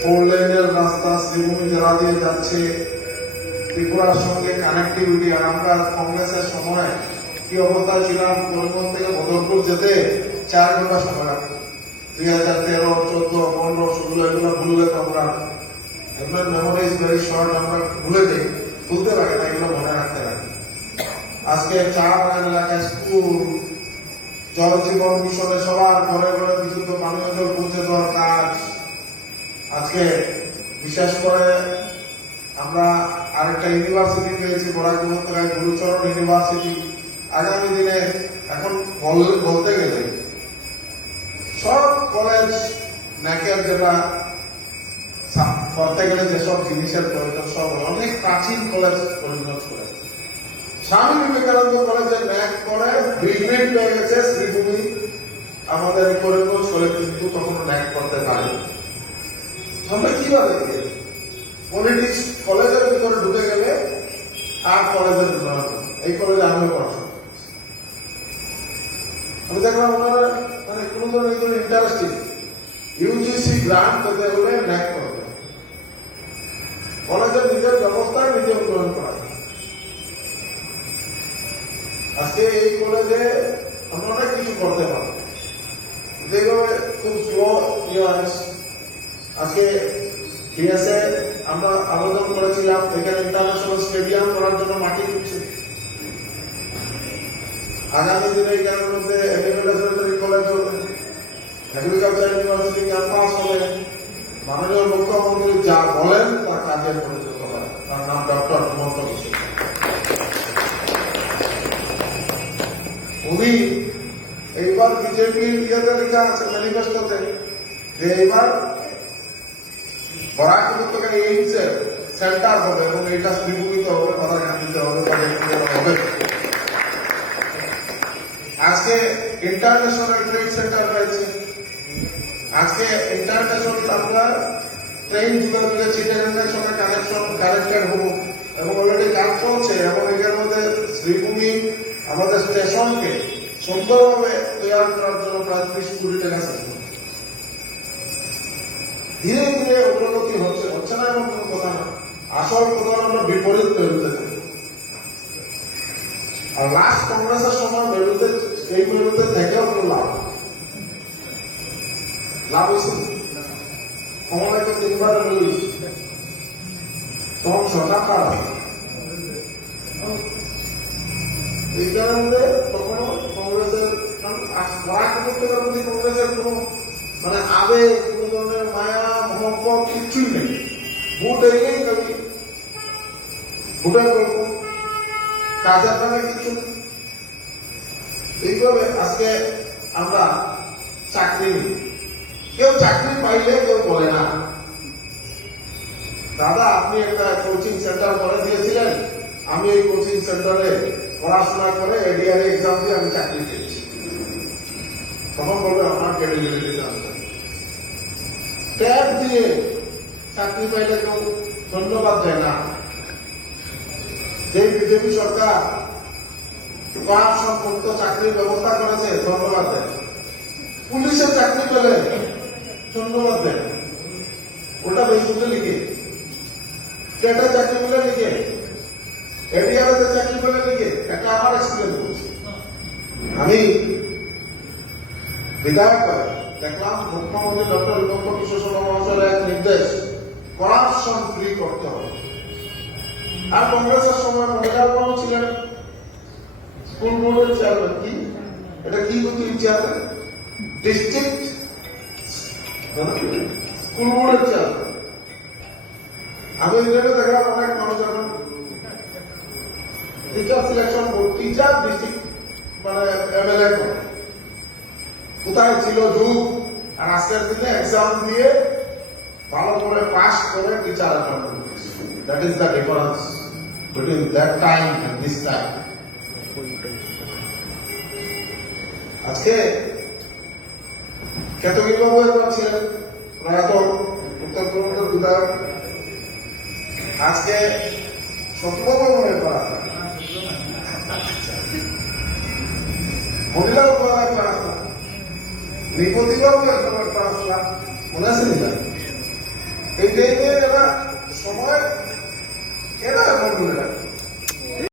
Four লেনের রাস্তা শ্রীভূমি জেলা দিয়ে যাচ্ছে, ত্রিপুরার সঙ্গে কানেক্টিভিটি। আর আমরা কংগ্রেসের সময় কি অবস্থা ছিলাম, করিমগঞ্জ থেকে বদরপুর যেতে 4 ঘন্টা সময় লাগতো। 2013, 14, 15, 16 এগুলো ভুললে তো আমরা মেমোরি ইজ ভেরি শর্ট, আমরা ভুলে যাই, ভুলতে পারি না, এগুলো মনে রাখতে পারি। আজকে 4 এলাকায় স্কুল, জল জীবন মিশনে সবার ঘরে ঘরে বিশুদ্ধ পানীয় জল পৌঁছে দেওয়ার কাজ। আজকে বিশেষ করে আমরা আরেকটা ইউনিভার্সিটি পেয়েছি বরাক উপত্যকায়, গুরুচরণ ইউনিভার্সিটি। আগামী দিনে এখন বলতে গেলে সব কলেজ ন্যাকের যেটা করতে গেলে যেসব জিনিসের প্রয়োজন সব অনেক প্রাচীন কলেজ পরিণত করে। স্বামী বিবেকানন্দ কলেজে ন্যাক করে বিল্ডিং পেয়ে গেছে শ্রীভূমি, আমাদের করিমগঞ্জ কলেজ কিন্তু কখনো ন্যাক করতে পারে। আমরা কিভাবে পলিটিক্স কলেজের ভিতরে ঢুকে গেলে আর কলেজের ভিতরে এই কলেজে আমিও পড়াশোনা আমি দেখলাম ওনারা মানে কোনো ধরনের ইন্টারেস্টিং ইউজিসি গ্রান্ট পেতে হলে ন্যাক করতে কলেজের নিজের ব্যবস্থা নিজে উন্নয়ন করা। আজকে এই কলেজে আমরা অনেক কিছু করতে পারবো, যেভাবে খুব স্লো আজকে ডিএসএ আমরা আবেদন করেছিলাম, এখানে ইন্টারন্যাশনাল স্টেডিয়াম করার জন্য মাটি দিচ্ছে। আগামী দিনে এখানের মধ্যে এগ্রিকালচারাল কলেজ হবে, এগ্রিকালচার ইউনিভার্সিটি ক্যাম্পাস হবে। মাননীয় মুখ্যমন্ত্রী যা বলেন তা কাজে পরিণত হয়। তার নাম ডক্টর হিমন্ত বিশ্ব। উনি এইবার বিজেপির ইয়েতে লেখা আছে ম্যানিফেস্টোতে যে এইবার বরাক উপত্যকায় এইমসে সেন্টার হবে এবং এটা শ্রীভূমিতে হবে, মাদারকান্দিতে হবে, হবে। আজকে ইন্টারন্যাশনাল ট্রেড সেন্টার রয়েছে। আজকে ইন্টারন্যাশনাল আমরা ট্রেন যুগে যুগে চিটাগাঙ্গের সঙ্গে কানেক্টেড হবো এবং অলরেডি কাজ চলছে। এবং এর মধ্যে শ্রীভূমি আমাদের স্টেশনকে সুন্দরভাবে তৈরি করার জন্য প্রায় 30 কোটি টাকা খরচ। ধীরে ধীরে অগ্রগতি হচ্ছে না এমন কোন কথা না, আসল কথা আমরা বিপরীত তৈরিতে থাকি। আর লাস্ট কংগ্রেসের সময় বেরোতে এই বেরোতে থেকেও কোনো লাভ হয়েছে ক্ষমতায় তো 3 বার বেরোইছে, তখন সরকার কার আছে এই কারণে কখনো কংগ্রেসের বরাক উপত্যকার প্রতি কংগ্রেসের কোনো মানে আবেগ, কোন ধরনের মায়া মহব্বত কিচ্ছুই নেই। ভোট এগিয়েই কবি ভোটের গল্প, কাজের নামে কিছু নেই। এইভাবে আজকে আমরা চাকরি নিই, কেউ চাকরি পাইলে কেউ বলে না দাদা আপনি একটা কোচিং সেন্টার করে দিয়েছিলেন, আমি এই কোচিং সেন্টারে পড়াশোনা করে এডিআর এক্সাম দিয়ে আমি চাকরি পেয়েছি। তখন বলবে আমার ক্রেডিবিলিটি জানতে ট্যাগ দিয়ে চাকরি পাইলে কেউ ধন্যবাদ দেয় না। যে বিজেপি সরকার মুক্ত চাকরির ব্যবস্থা করেছে ধন্যবাদ দেয়, পুলিশের চাকরি পেলে ধন্যবাদ দেয়, ওটা ফেসবুকে লিখে, টেটে চাকরি পেলে লিখে, এডিআর চাকরি পেলে লিখে। এটা আমার এক্সপিরিয়েন্স বলছি। আমি বিধায়ক দেখলাম মুখ্যমন্ত্রী ডক্টর হিমন্ত বিশ্ব শর্মা মহাশয়ের এক নির্দেশ, করাপশন ফ্রি করতে হবে। আর কংগ্রেসের সময় মহিলারাও ছিলেন স্কুল বোর্ডের চেয়ারম্যান, কি এটা কি চেয়ারম্যান ডিস্ট্রিক্ট স্কুল বোর্ডের চেয়ারম্যান। আমি দেখলাম অনেক মানুষ এখন teacher selection board, teacher district মানে এমএলএ করে কোথায় ছিল যুগ। আর আজকের দিনে এক্সাম দিয়ে ভালো করে পাস করে teacher appointment. That is the difference between that time and this time. আজকে কেতকী বাবু একবার ছিলেন প্রয়াত উত্তরবঙ্গের বিধায়ক, আজকে সত্যবাবু মনে করা মহিলাও করা একবার আসলাম, নিপতিবাবু একবার আসলাম, মনে আছে না? এইটাই নিয়ে এরা সময় এটা বলবেন এটা